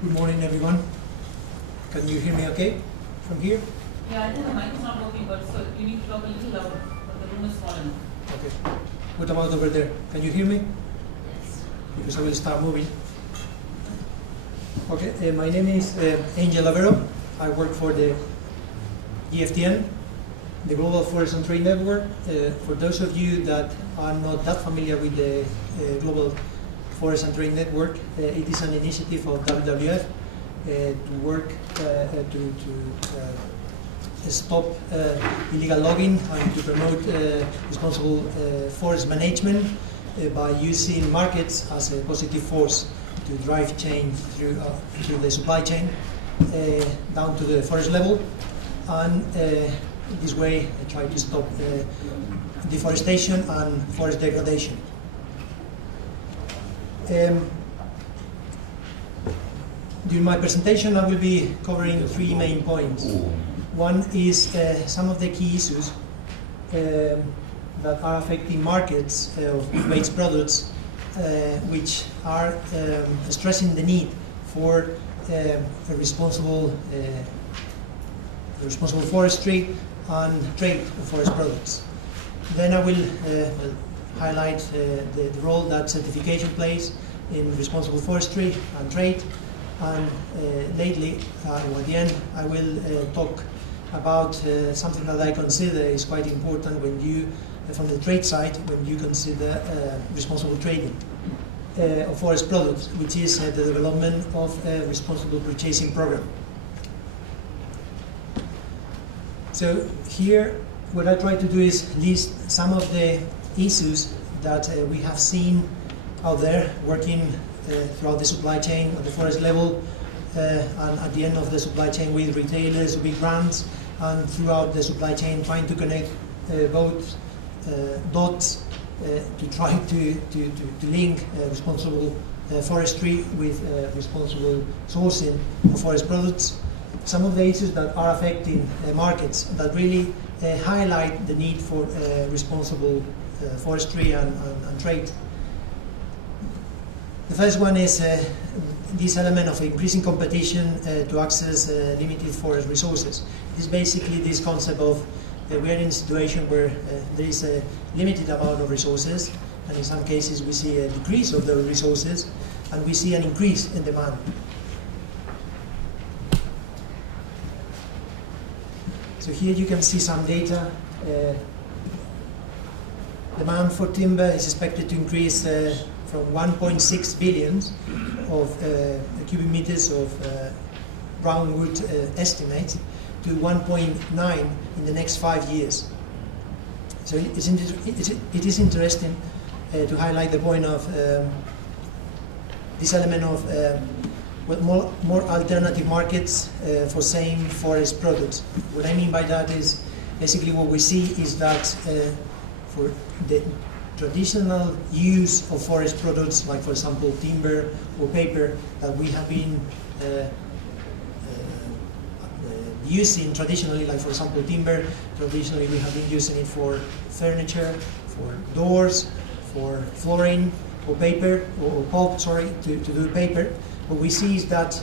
Good morning, everyone. Can you hear me okay from here? Yeah, I think the mic is not working, but so you need to talk a little louder, but the room is small enough. Okay. What about over there? Can you hear me? Yes. Because I will start moving. Okay, my name is Angel Lavero. I work for the GFTN, the Global Forest and Trade Network. For those of you that are not that familiar with the Global Forest and Trade Network, it is an initiative of WWF to work to stop illegal logging and to promote responsible forest management by using markets as a positive force to drive change through the supply chain down to the forest level, and this way try to stop deforestation and forest degradation. During my presentation, I will be covering three main points. One is some of the key issues that are affecting markets of wood-based products, which are stressing the need for a responsible forestry and trade of forest products. Then I will highlight the role that certification plays in responsible forestry and trade. And lately, at the end, I will talk about something that I consider is quite important when you, from the trade side, when you consider responsible trading of forest products, which is the development of a responsible purchasing program. So here, what I try to do is list some of the issues that we have seen out there working throughout the supply chain at the forest level, and at the end of the supply chain with retailers, big brands, and throughout the supply chain trying to connect both dots to try to link responsible forestry with responsible sourcing of forest products. Some of the issues that are affecting markets that really highlight the need for responsible forestry and trade. The first one is this element of increasing competition to access limited forest resources. It's basically this concept of we are in a situation where there is a limited amount of resources, and in some cases we see a decrease of those resources, and we see an increase in demand. So here you can see some data. Demand for timber is expected to increase from 1.6 billion of cubic meters of brown wood estimates to 1.9 in the next 5 years. So it is interesting to highlight the point of this element of more alternative markets for same forest products. What I mean by that is basically what we see is that for the traditional use of forest products, like for example timber or paper, that we have been using traditionally, like for example timber, traditionally we have been using it for furniture, for doors, for flooring, or paper, or pulp, sorry, to do paper. What we see is that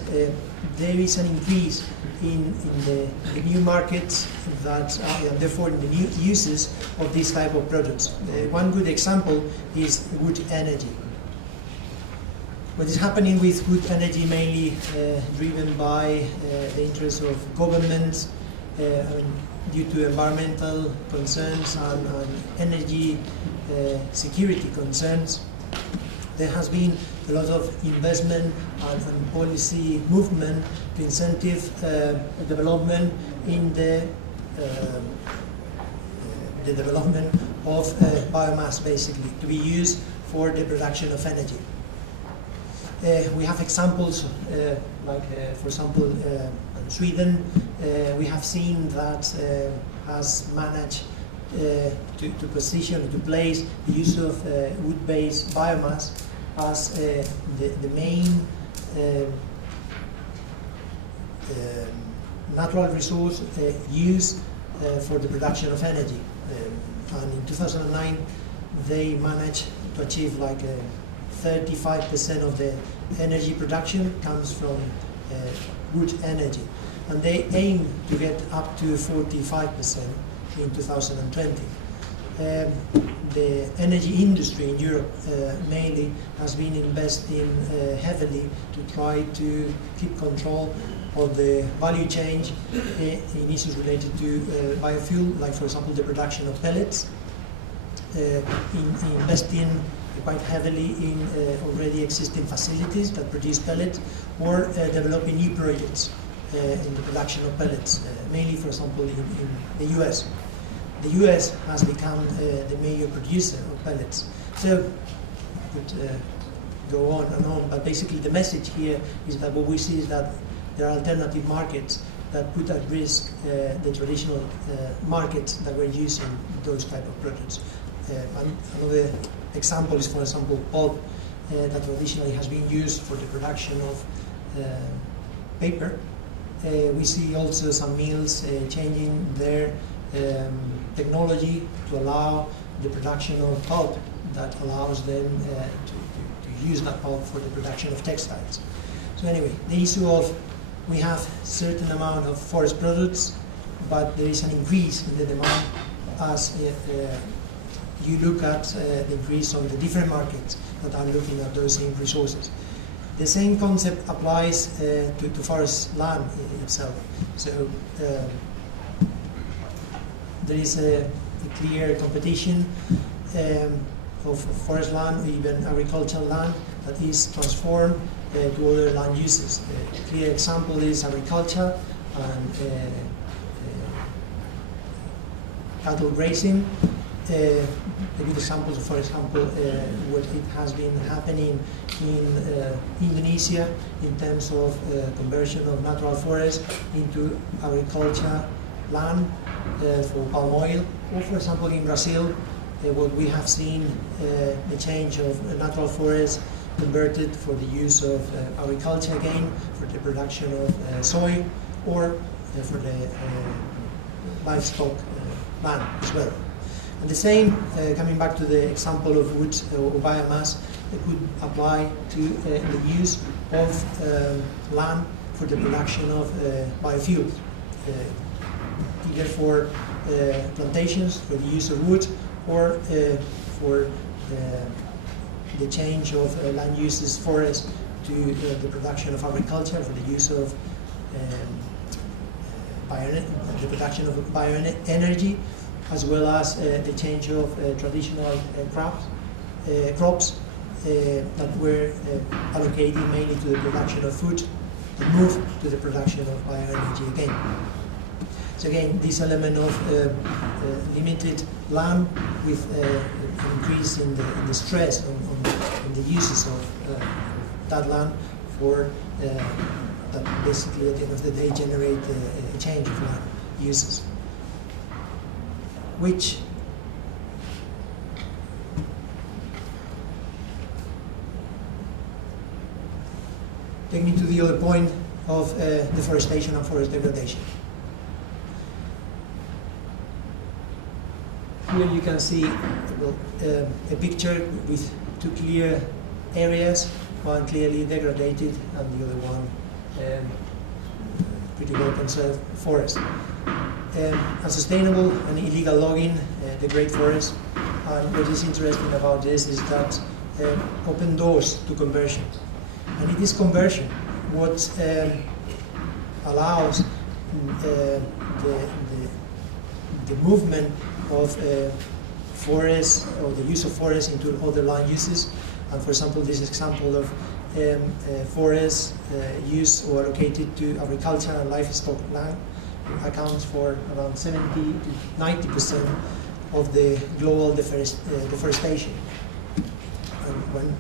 there is an increase in the new markets that and therefore in the new uses of this type of products. One good example is wood energy. What is happening with wood energy mainly driven by the interests of governments due to environmental concerns and energy security concerns. There has been a lot of investment and policy movement to incentive development in the development of biomass, basically, to be used for the production of energy. We have examples like, for example, in Sweden, we have seen that has managed to position, to place the use of wood-based biomass as the main natural resource used for the production of energy. And in 2009, they managed to achieve like 35% of the energy production comes from wood energy, and they aim to get up to 45% in 2020. The energy industry in Europe mainly has been investing heavily to try to keep control of the value chain in issues related to biofuel, like for example the production of pellets, investing quite heavily in already existing facilities that produce pellets, or developing new projects in the production of pellets, mainly for example in the US. The US has become the major producer of pellets. So I could go on and on, but basically the message here is that what we see is that there are alternative markets that put at risk the traditional markets that were using those type of products. Another example is, for example, pulp that traditionally has been used for the production of paper. We see also some mills changing their technology to allow the production of pulp that allows them to use that pulp for the production of textiles. So anyway, the issue of we have certain amount of forest products, but there is an increase in the demand as you look at the increase on the different markets that are looking at those same resources. The same concept applies to forest land itself. So there is a clear competition of forest land, even agricultural land, that is transformed to other land uses. A clear example is agriculture and cattle grazing. A good example, for example, what it has been happening in Indonesia in terms of conversion of natural forest into agriculture land for palm oil, or for example in Brazil, what we have seen the change of natural forest converted for the use of agriculture again, for the production of soy, or for the livestock land as well. And the same, coming back to the example of wood or biomass, it would apply to the use of land for the production of biofuels, either for plantations, for the use of wood, or for the change of land uses forest to the production of agriculture, for the use of the production of bioenergy, as well as the change of traditional crops that were allocated mainly to the production of food, to move to the production of bioenergy again. So again, this element of limited land with an increase in the stress on the uses of that land for that basically at the end of the day generate a change of land uses, which take me to the other point of deforestation and forest degradation. Here you can see a picture with two clear areas, one clearly degraded and the other one pretty well conserved forest. Unsustainable and illegal logging, the great forest. And what is interesting about this is that open doors to conversion. And it is conversion what allows the movement of forests, or the use of forests into other land uses. And for example, this example of forests used or allocated to agriculture and livestock land accounts for around 70 to 90% of the global deforestation. And one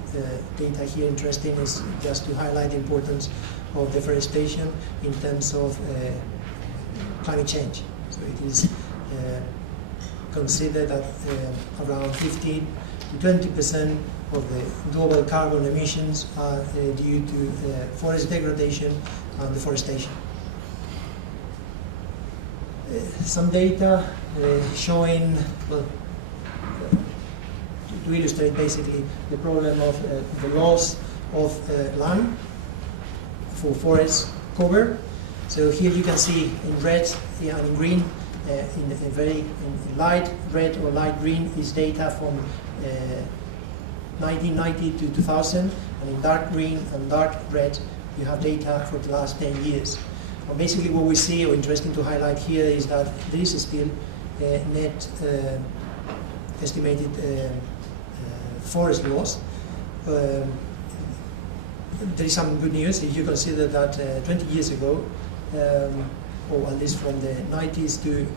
data here interesting is just to highlight the importance of deforestation in terms of climate change. So it is considered that around 15 to 20% of the global carbon emissions are due to forest degradation and deforestation. Some data showing, well, to illustrate basically the problem of the loss of land for forest cover. So here you can see in red and in green, in light red or light green is data from 1990 to 2000, and in dark green and dark red you have data for the last 10 years. Well, basically what we see, or interesting to highlight here, is that there is still net estimated forest loss. There is some good news if you consider that 20 years ago, or at least from the 90s to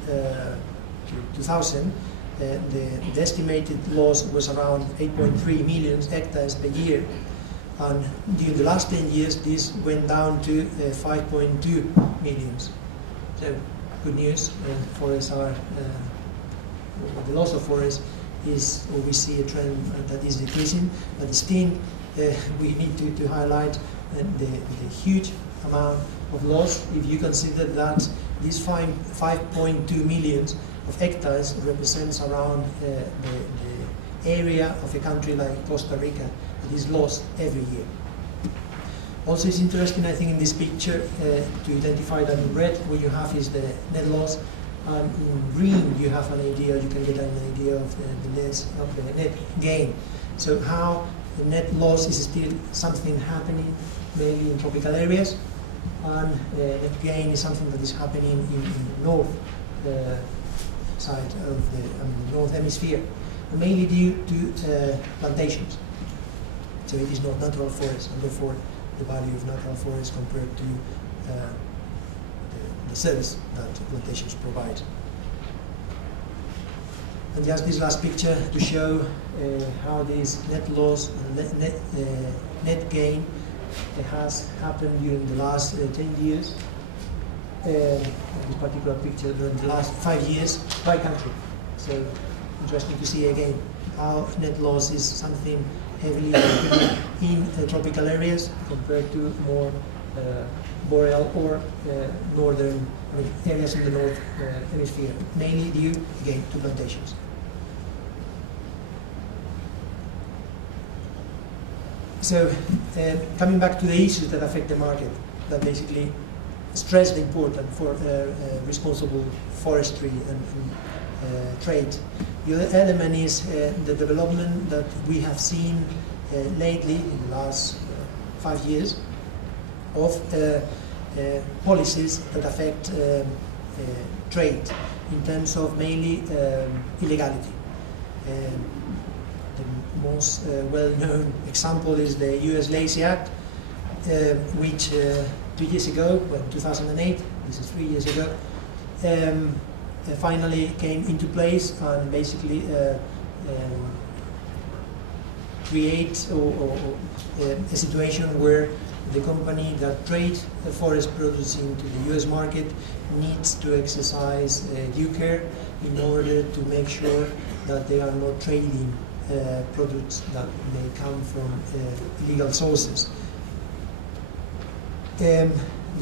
2000, the estimated loss was around 8.3 million hectares per year. And during the last 10 years, this went down to 5.2 million. So, good news. Forests are, the loss of forests is, or we see a trend that is decreasing, but still we need to highlight the huge amount of loss if you consider that these 5.2 million of hectares represents around the area of a country like Costa Rica that is lost every year. Also, it's interesting, I think, in this picture to identify that in red what you have is the net loss, and in green you have an idea, you can get an idea of the net gain. So how the net loss is still something happening mainly in tropical areas, and net gain is something that is happening in north side of the north hemisphere, mainly due to plantations. So it is not natural forest, and therefore the value of natural forest compared to the service that plantations provide. And just this last picture to show how this net loss and net gain has happened during the last 10 years. This particular picture during the last 5 years by country. So interesting to see again how net loss is something heavily in tropical areas compared to more boreal or northern areas in the north hemisphere, mainly due again to plantations. So coming back to the issues that affect the market, that basically stress the importance for responsible forestry and trade. The other element is the development that we have seen lately in the last 5 years of policies that affect trade in terms of mainly illegality. The most well-known example is the US Lazy Act, which 2 years ago, well, 2008, this is 3 years ago, finally came into place and basically create a situation where the company that trades forest produce into the US market needs to exercise due care in order to make sure that they are not trading products that may come from illegal sources. The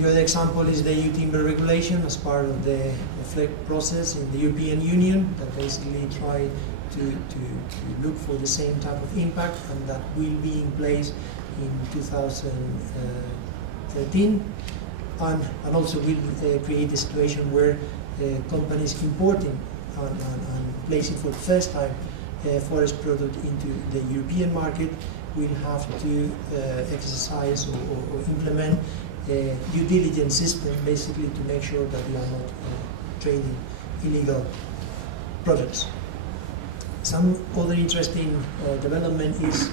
other example is the EU timber regulation as part of the FLEG process in the European Union that basically try to look for the same type of impact, and that will be in place in 2013, and also will create a situation where companies importing and placing for the first time forest product into the European market will have to exercise or implement a due diligence system, basically to make sure that we are not trading illegal products. Some other interesting development is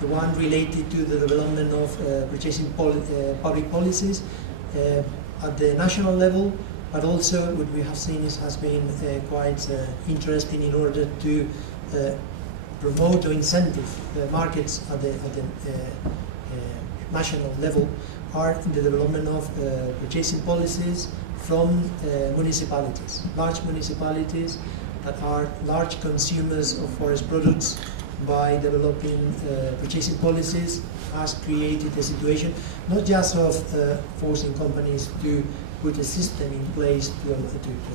the one related to the development of purchasing public policies at the national level, but also what we have seen has been quite interesting in order to promote or incentive markets at the national level, are in the development of purchasing policies from municipalities, large municipalities that are large consumers of forest products. By developing purchasing policies has created a situation not just of forcing companies to put a system in place to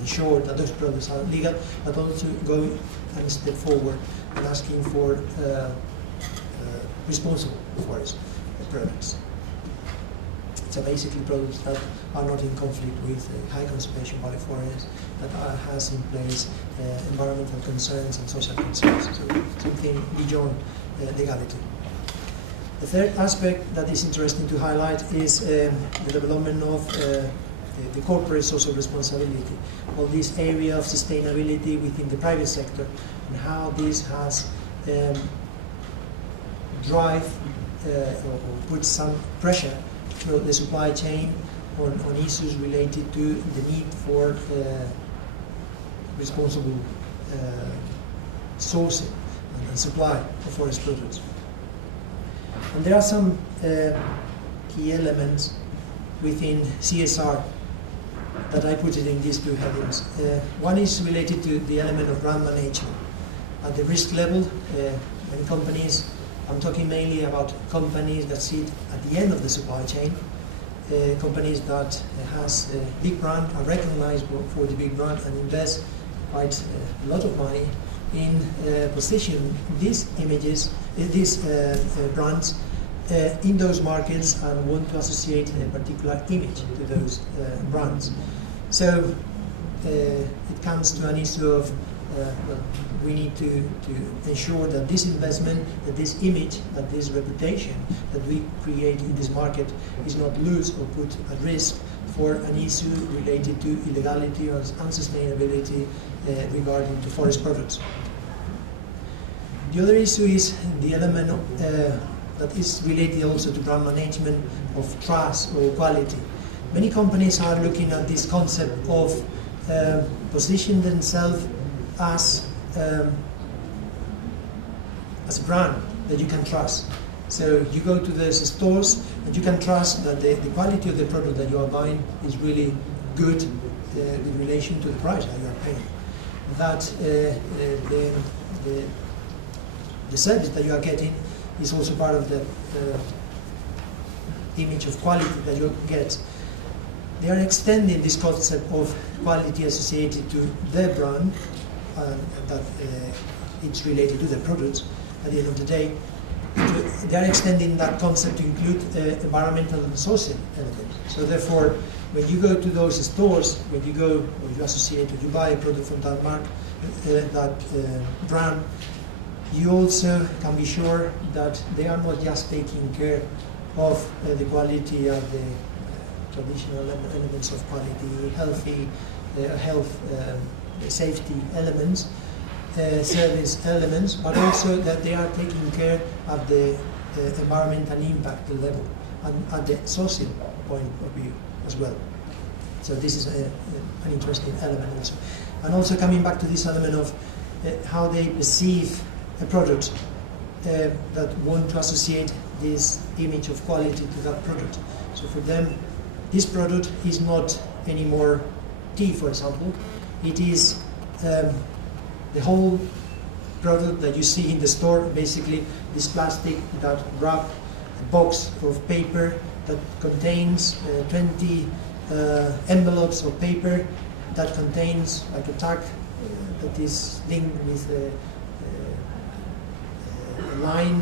ensure that those products are legal, but also going a step forward and asking for responsible forest products. So basically products that are not in conflict with high conservation value forests, that has in place environmental concerns and social concerns, so something beyond legality. The third aspect that is interesting to highlight is the development of the corporate social responsibility, all this area of sustainability within the private sector, and how this has drive or put some pressure to the supply chain on issues related to the need for responsible sourcing and supply of forest products. And there are some key elements within CSR that I put it in these two headings. One is related to the element of brand management. At the risk level, many companies, I'm talking mainly about companies that sit at the end of the supply chain, companies that has a big brand, are recognized for the big brand and invest quite a lot of money in positioning these images, these brands in those markets, and want to associate a particular image to those brands. So it comes to an issue of well, we need to ensure that this investment, that this image, that this reputation that we create in this market is not lost or put at risk for an issue related to illegality or unsustainability regarding to forest products. The other issue is the element that is related also to brand management of trust or quality. Many companies are looking at this concept of positioning themselves as a brand that you can trust. So you go to those stores and you can trust that the quality of the product that you are buying is really good in relation to the price that you are paying. That the service that you are getting is also part of the image of quality that you get. They are extending this concept of quality associated to their brand, that it's related to the products at the end of the day. They are extending that concept to include environmental and social elements. So therefore, when you go to those stores, when you go or you associate or you buy a product from that mark, that brand, you also can be sure that they are not just taking care of the quality of the traditional elements of quality, healthy, safety elements, service elements, but also that they are taking care of the environmental impact level and at the social point of view as well. So this is an interesting element also. And also coming back to this element of how they perceive a product, that want to associate this image of quality to that product. So for them, this product is not anymore tea, for example. It is the whole product that you see in the store, basically this plastic that wrap a box of paper that contains 20 envelopes of paper that contains like a tag that is linked with a line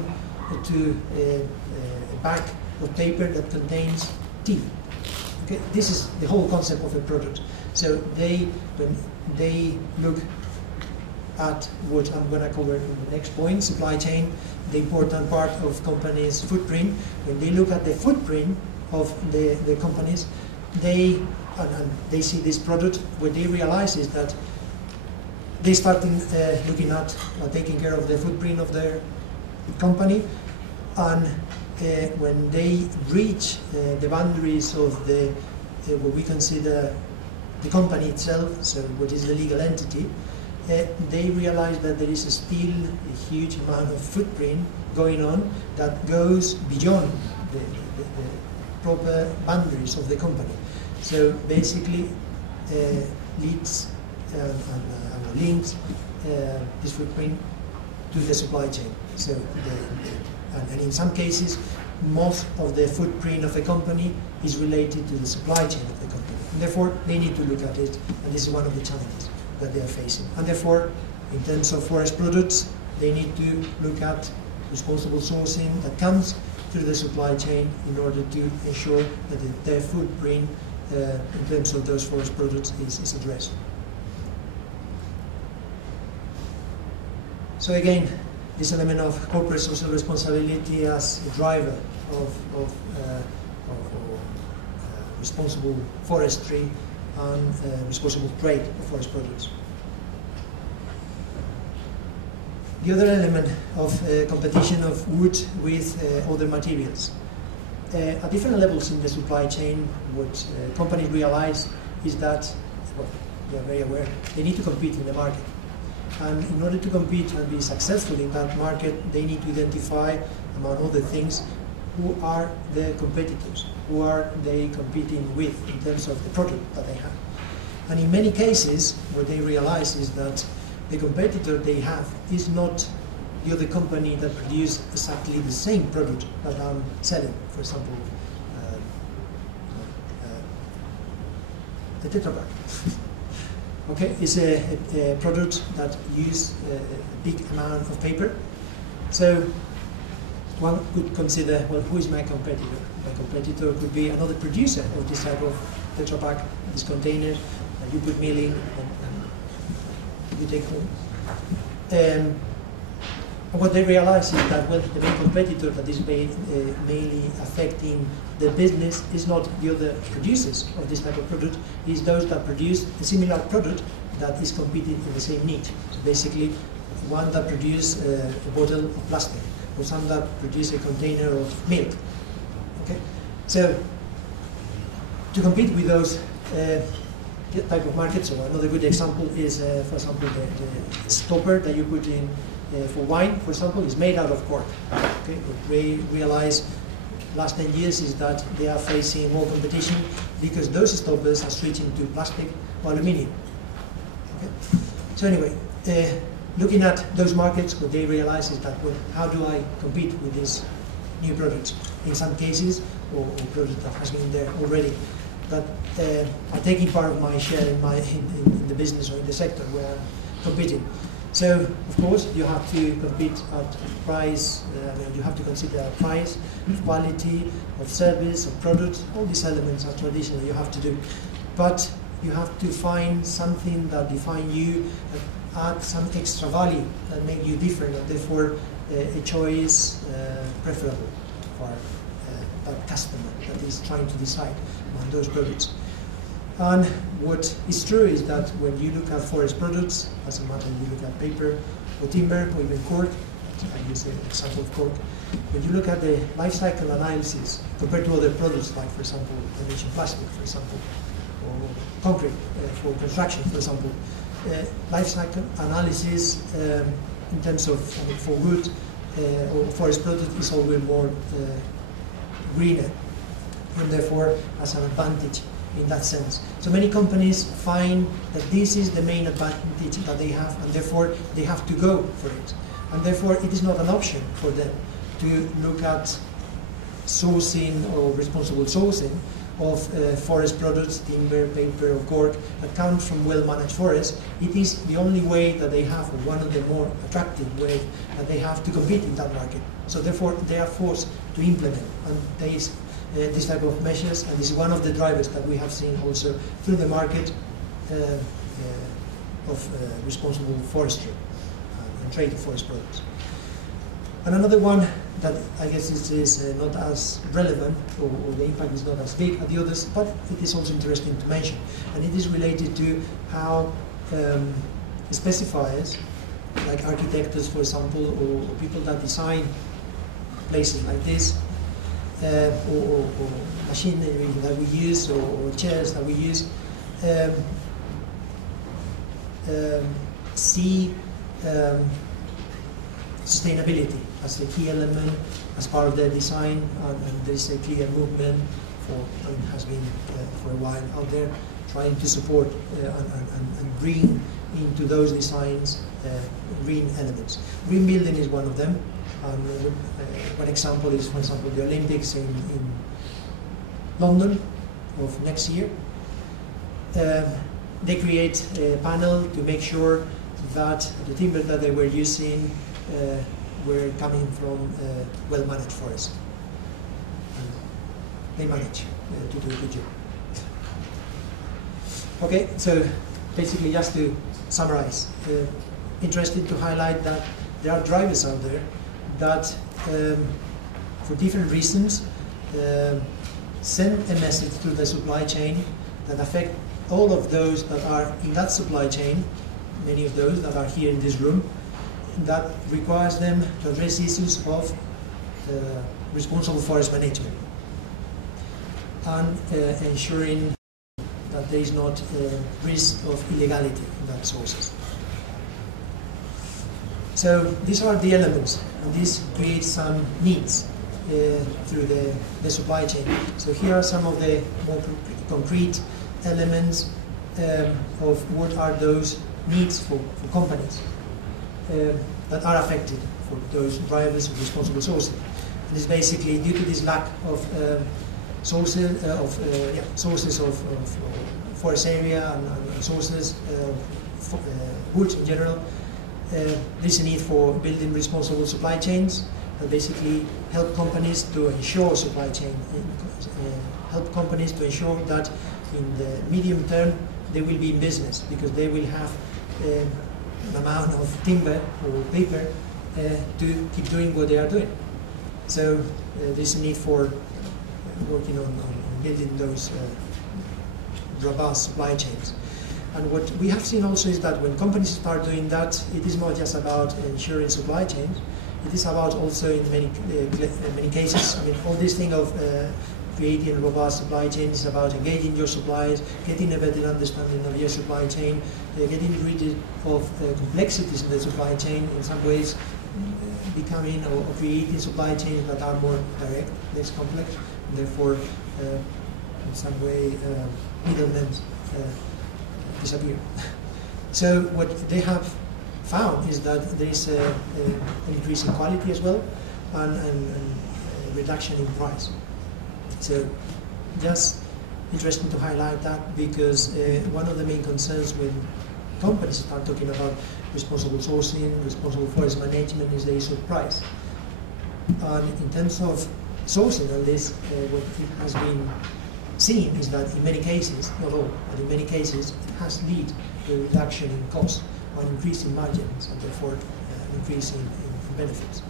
to a bag of paper that contains tea. Okay, this is the whole concept of a product. So when they look at what I'm going to cover in the next point, supply chain, the important part of companies' footprint. When they look at the footprint of the companies, they see this product. What they realize is that they start looking at taking care of the footprint of their company, and when they reach the boundaries of what we consider the company itself, so what is the legal entity, they realize that there is still a huge amount of footprint going on that goes beyond the proper boundaries of the company. So basically leads and links this footprint to the supply chain. So and in some cases, most of the footprint of a company is related to the supply chain of the company. And therefore, they need to look at it, and this is one of the challenges that they are facing. And therefore, in terms of forest products, they need to look at responsible sourcing that comes through the supply chain in order to ensure that their footprint in terms of those forest products is addressed. So again, this element of corporate social responsibility as a driver of responsible forestry and responsible trade of forest products. The other element of competition of wood with other materials. At different levels in the supply chain, what companies realize is that, well, they are very aware, they need to compete in the market. And in order to compete and be successful in that market, they need to identify, among other things, who are the competitors, who are they competing with in terms of the product that they have. And in many cases, what they realize is that the competitor they have is not the other company that produces exactly the same product that I'm selling. For example, the Tetra Pak. Okay, it's a product that uses a big amount of paper. So one could consider, well, who is my competitor? My competitor could be another producer of this type of Tetra Pak, this container that you put milling and you take home. And what they realize is that, well, the main competitor that is mainly affecting the business is not the other producers of this type of product, is those that produce a similar product that is competing in the same niche. So basically, one that produces a bottle of plastic, or some that produce a container of milk. Okay, so to compete with those type of markets, so another good example is, for example, the stopper that you put in for wine, for example, is made out of cork. Okay, what we realize last 10 years is that they are facing more competition because those stoppers are switching to plastic or aluminium. Okay, so anyway, looking at those markets, what they realize is that, well, how do I compete with these new products? In some cases, or products that has been there already, that are taking part of my share in the business or in the sector where I'm competing. So, of course, you have to compete at price, you have to consider price, quality, of service, of product, all these elements are traditional, you have to do. But you have to find something that defines you, that add some extra value, that make you different, and therefore a choice preferable for that customer that is trying to decide on those products. And what is true is that when you look at forest products, doesn't matter if you look at paper or timber or even cork, I use an example of cork, when you look at the life cycle analysis compared to other products, like for example, I mentioned plastic, for example, or concrete for construction, for example, life cycle analysis in terms of, for wood or forest product is always more greener, and therefore has an advantage in that sense. So many companies find that this is the main advantage that they have, and therefore they have to go for it. And therefore it is not an option for them to look at sourcing or responsible sourcing of forest products, timber, paper, or cork that come from well-managed forests. It is the only way that they have, or one of the more attractive ways that they have to compete in that market. So therefore they are forced to implement, and this type of measures, and this is one of the drivers that we have seen also through the market of responsible forestry and trade of forest products. And another one that I guess is not as relevant, or the impact is not as big as the others, but it is also interesting to mention, and it is related to how specifiers, like architects, for example, or people that design places like this, or machinery that we use, or chairs that we use, see sustainability as a key element, as part of their design, and there is a clear movement and has been for a while out there, trying to support and bring into those designs green elements. Green building is one of them. One example is, for example, the Olympics in London of next year. They create a panel to make sure that the timber that they were using were coming from well-managed forests. they manage to do a good job. Okay, so basically just to summarize, interested to highlight that there are drivers out there that for different reasons send a message to the supply chain that affect all of those that are in that supply chain, many of those that are here in this room, that requires them to address issues of responsible forest management and ensuring that there is not risk of illegality in that sources. So these are the elements, and this creates some needs through the supply chain. So here are some of the more concrete elements of what are those needs for companies that are affected for those drivers of responsible sourcing. And it's basically due to this lack of sources of forest area and sources of woods in general. There's a need for building responsible supply chains that basically help companies to ensure supply chain, help companies to ensure that in the medium term they will be in business because they will have an amount of timber or paper to keep doing what they are doing. So there's a need for working on building those robust supply chains. And what we have seen also is that when companies start doing that, it is not just about ensuring supply chains, it is about also in many cases, I mean, all this thing of creating a robust supply chain is about engaging your suppliers, getting a better understanding of your supply chain, getting rid of complexities in the supply chain, in some ways becoming or creating supply chains that are more direct, less complex, and therefore in some way middlemen disappear. So what they have found is that there is an increase in quality as well and a reduction in price. So just interesting to highlight that because one of the main concerns when companies start talking about responsible sourcing, responsible forest management is the issue of price. And in terms of sourcing on this, what it has been seen is that in many cases, not all, but in many cases, it has led to a reduction in cost or increase in margins and therefore an increase in benefits.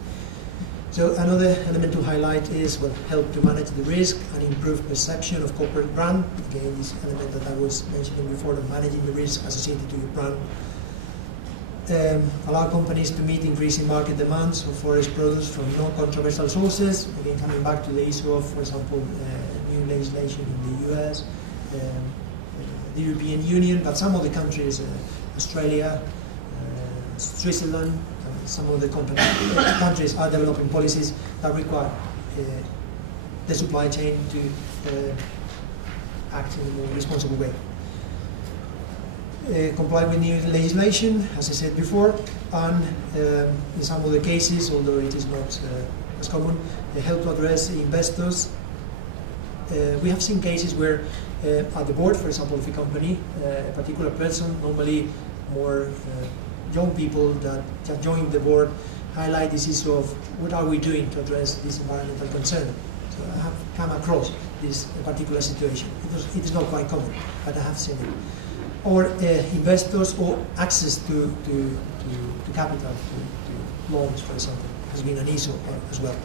So another element to highlight is help to manage the risk and improve perception of corporate brand. Again, this element that I was mentioning before of managing the risk associated to your brand. Allow companies to meet increasing market demands for forest products from non-controversial sources. Again, coming back to the issue of, for example, new legislation in the US, the European Union, but some of the countries, Australia, Switzerland, some of the countries are developing policies that require the supply chain to act in a more responsible way. Comply with new legislation, as I said before, and in some of the cases, although it is not as common, help to address investors. We have seen cases where at the board, for example, of a company, a particular person, normally more young people that just joined the board, highlight this issue of what are we doing to address this environmental concern. So I have come across this particular situation. It is not quite common, but I have seen it. Or investors or access to capital, to loans, for example, has been an issue as well.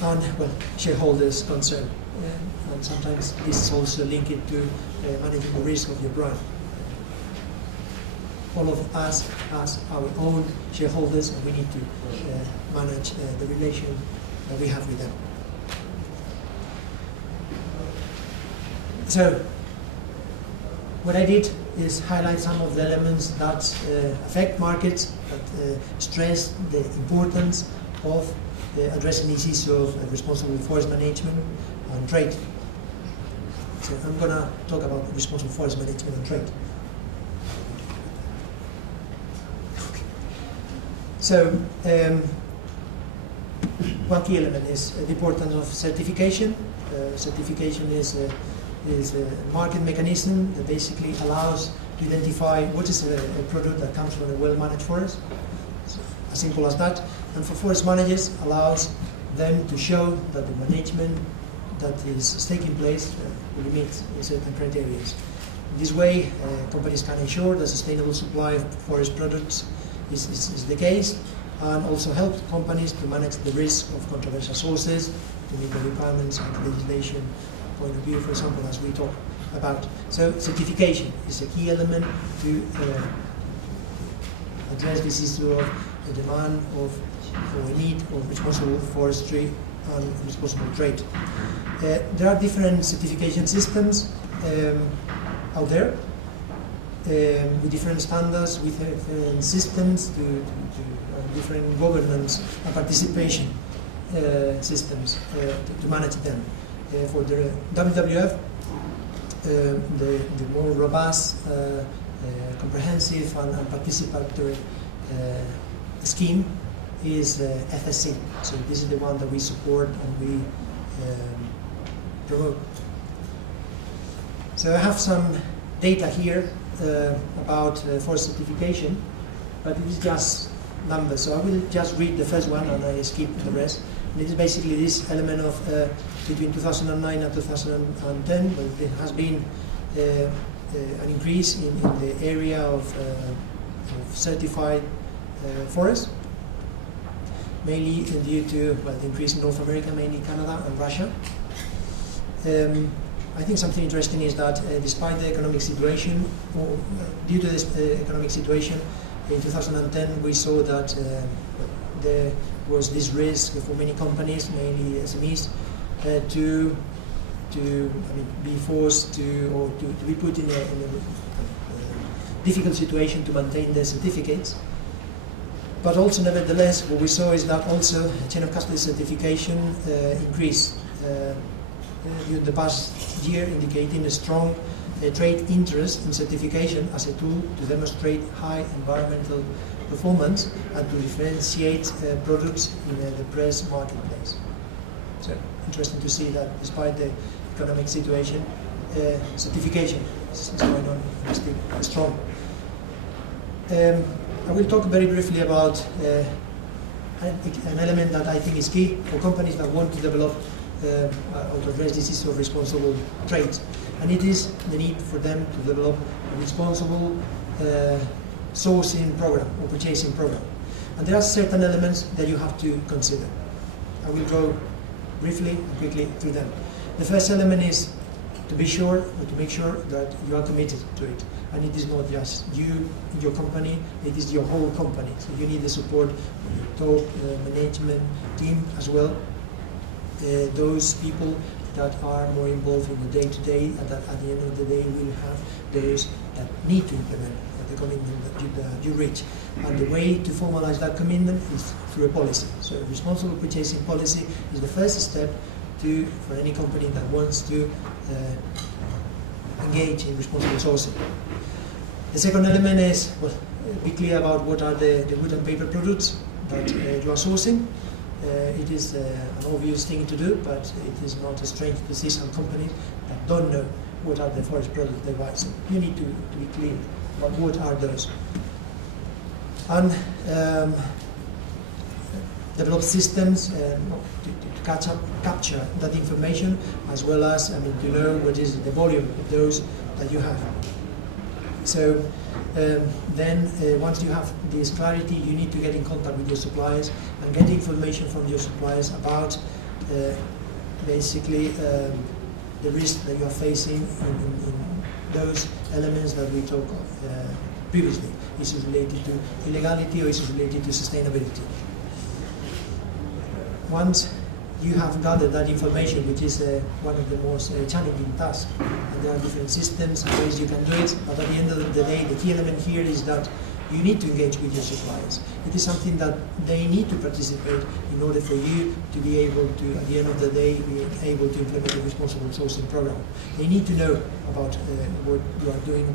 And shareholders' concern. And sometimes this is also linked to managing the risk of your brand. All of us as our own shareholders, and we need to manage the relation that we have with them. So, what I did is highlight some of the elements that affect markets, that stress the importance of addressing this issue of responsible forest management and trade. So I'm going to talk about responsible forest management and trade. Okay. So one key element is the importance of certification. Certification is a market mechanism that basically allows to identify what is a product that comes from a well-managed forest. So, as simple as that. And for forest managers, allows them to show that the management that is taking place will meet certain criteria. In this way, companies can ensure that sustainable supply of forest products is the case, and also help companies to manage the risk of controversial sources, to meet the requirements and the legislation point of view, for example, as we talk about. So certification is a key element to address this issue of the demand of or need of responsible forestry and responsible trade. There are different certification systems out there with different standards, with different systems different governance and participation systems to manage them. For the WWF, the more robust, comprehensive and participatory scheme is FSC. So this is the one that we support and we promote. So I have some data here about forest certification, but it is just numbers. So I will just read the first one and I skip the rest. And it is basically this element of between 2009 and 2010, when there has been an increase in the area of certified forests, mainly due to the increase in North America, mainly Canada and Russia. I think something interesting is that despite the economic situation, or due to this economic situation, in 2010 we saw that there was this risk for many companies, mainly SMEs, to be forced to be put in a difficult situation to maintain their certificates. But also, nevertheless, what we saw is that also chain of custody certification increased during the past year, indicating a strong trade interest in certification as a tool to demonstrate high environmental performance and to differentiate products in the press marketplace. So, interesting to see that despite the economic situation, certification is going on and still strong. I will talk very briefly about an element that I think is key for companies that want to develop or to address this issue of responsible trade, and it is the need for them to develop a responsible sourcing program or purchasing program. And there are certain elements that you have to consider. I will go briefly and quickly through them. The first element is to be sure, or to make sure that you are committed to it. And it is not just you, your company, it is your whole company. So you need the support of your top management team as well. Those people that are more involved in the day-to-day, and that at the end of the day will have those that need to implement the commitment that you reach. And the way to formalize that commitment is through a policy. So a responsible purchasing policy is the first step for any company that wants to engage in responsible sourcing. The second element is, well, be clear about what are the wood and paper products that you are sourcing. It is an obvious thing to do, but it is not strange to see some companies that don't know what are the forest products they buy. So you need to be clear about what are those. And develop systems to capture that information, as well as to know what is the volume of those that you have. So then once you have this clarity, you need to get in contact with your suppliers and get information from your suppliers about basically the risk that you are facing in those elements that we talked of previously. Issues related to illegality or issues related to sustainability. Once you have gathered that information, which is one of the most challenging tasks, and there are different systems and ways you can do it, but at the end of the day, the key element here is that you need to engage with your suppliers. It is something that they need to participate in order for you to be able to, at the end of the day, be able to implement a responsible sourcing program. They need to know about what you are doing,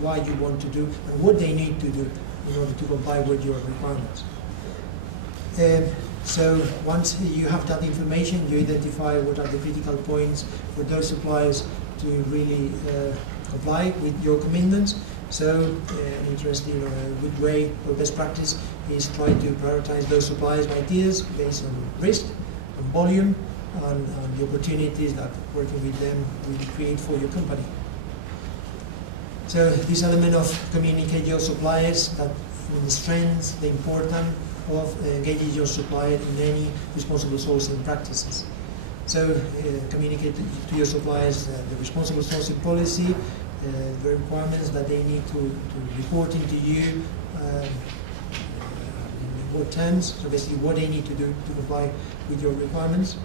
why you want to do, and what they need to do in order to comply with your requirements. So once you have that information, you identify what are the critical points for those suppliers to really comply with your commitments. So an interesting or a good way or best practice is try to prioritize those suppliers by tiers based on risk, on volume, and the opportunities that working with them will create for your company. So this element of communicate your suppliers, that the strengths, the importance of engaging your supplier in any responsible sourcing practices. So communicate to your suppliers the responsible sourcing policy, the requirements that they need to report into you, in what terms, so basically what they need to do to comply with your requirements.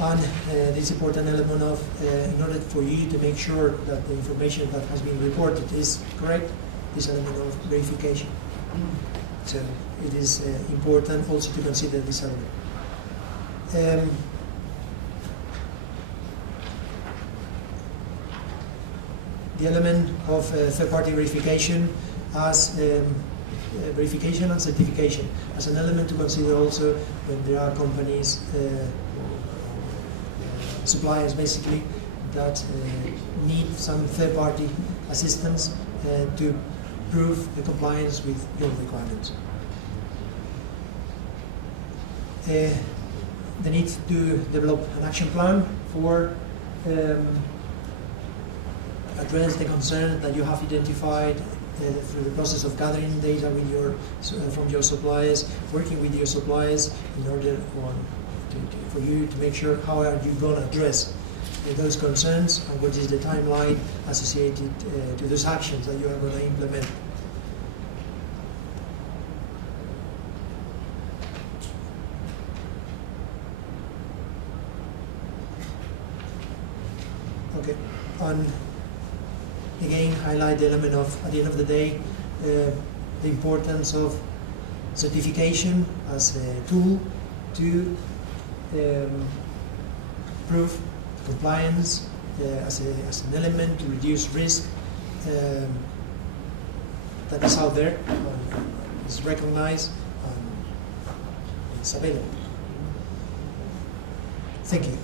And this important element of, in order for you to make sure that the information that has been reported is correct, this element of verification. So it is important also to consider this element. The element of third-party verification as verification and certification as an element to consider also when there are companies, suppliers basically, that need some third-party assistance to prove the compliance with your requirements. They need to develop an action plan for address the concerns that you have identified through the process of gathering data with your, from your suppliers, working with your suppliers in order for you to make sure how are you going to address those concerns and what is the timeline associated to those actions that you are going to implement. Okay, and again highlight the element of, at the end of the day, the importance of certification as a tool to prove compliance, as an element to reduce risk that is out there, is recognized, and is available. Thank you.